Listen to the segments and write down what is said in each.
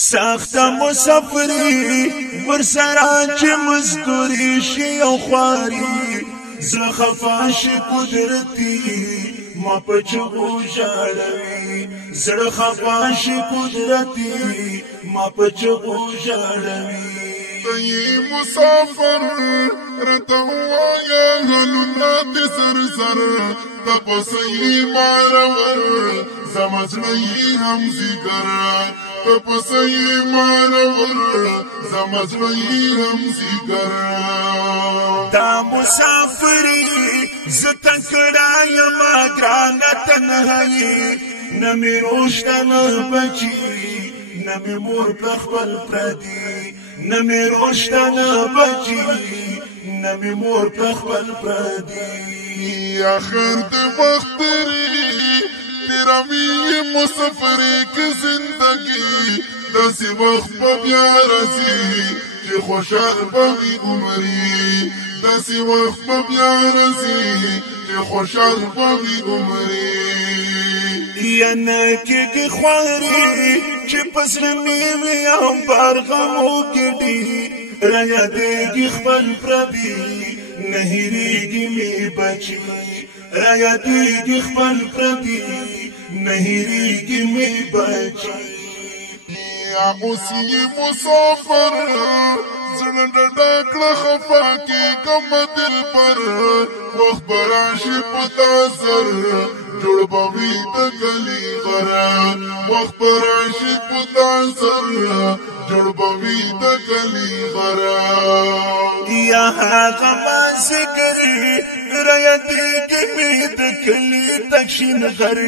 سخت مسافری ورسره چې مزدوری شي او خواري زړه خفا شي قدرتي ما په چغو ژړوي زړه خفا شي قدرتي ما په چغو ژړوي ای مسافر رته وایا هلونه دې سر سر تپسې مارور زمزړی هم زیګر تپسې مارور زمزړی هم زیګر دا مسافری زتا کړه یم ګرانه تنهایی نه مې روشته نه بچي نه مې مور په خپل پردي نه مې روشته نه بچي نه مې مور په خپل پردي آخر د وخت تیرا می مسافری کی زندگی داسې وخت په بیا راځي چې خوشحال به وي عمري داسې وخت په بیا راځي چې خوشحال به وي عمري یا نه کېږي خواري چې په زړه مې وي هم پر غمو کې دي رایادېږي خپل پردي نه هېرېږي مې بچي رایادېږي خپل پردي نه هېرېږي مې بچي یا اوس یې مسافر زړه ډډه کړه خفا کېږم دلبر وخت به راشي په تا سر جوړ به وي د کلي غر وخت به راشي په تا سر جوړ به وي د کلي غر یا هغه مازدیګر رایادېږي مې د کلي تک شین غر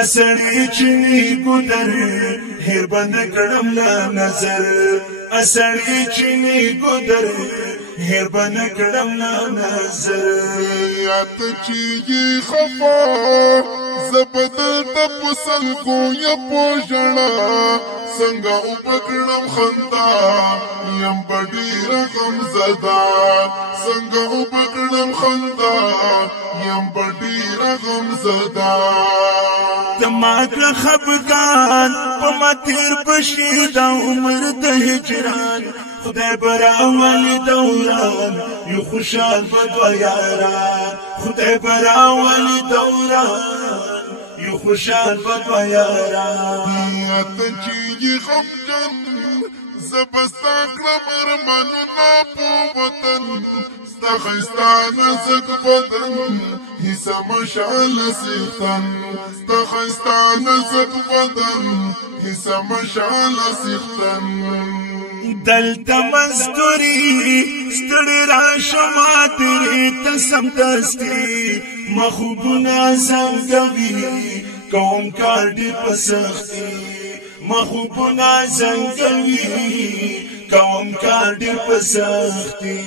اسړې چې نې ګودر هېر به نه کړم له نظر اسړې چې نې ګودر هېر به نه کړم له نظر یا ته چې یې خفا زه به دلته په سلګو یا په ژړا څنګه وپکړم خندا یم به ډېره غمزده څنګه وپکړم خندا یم به ډېره غمزده د ما کړه خفګان په ما تېر بشي دا عمر د هجران خدای به راولي دوران یو خوشحال به دوه یاران خدای به راولي دوران یو خوشحال به دوه یاران یا ته چې یې خفګن زه به ستا کړم ارمانونه په وطن ستا ښایسته نازک بدن حصه مشعله څښتن ستا ښایسته نازک بدن حصه مشعله څښتن دلته مزدوري ستړي راشم تېرې ته سمدستي ما خوبونه زنګوي کوم کار ډېر په سختي ما خوبونه زنګوي کوم کار ډېر په سختي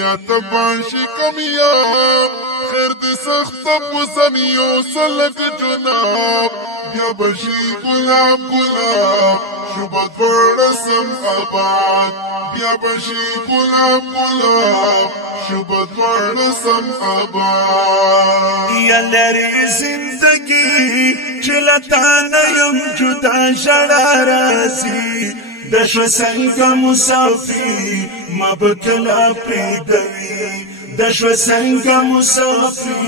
یا ته باشي کمیاب خیر دې سخته په سن یو سلک جناب بیا بشي ګلاب ګلاب شوبت ورسم آباد بیا بشي ګلاب ګلاب شوبت ورسم آباد یا لري زندگی چې له تا نه یم جدا ژړا راځي د شوه څنګه مسافر ما به کله پرېږدوي د شوه څنګه مسافر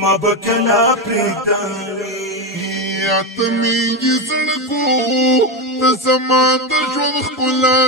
ما به کله پرېږدوي یا ته مې یې زړه کو ته زما د ژوند ښکلا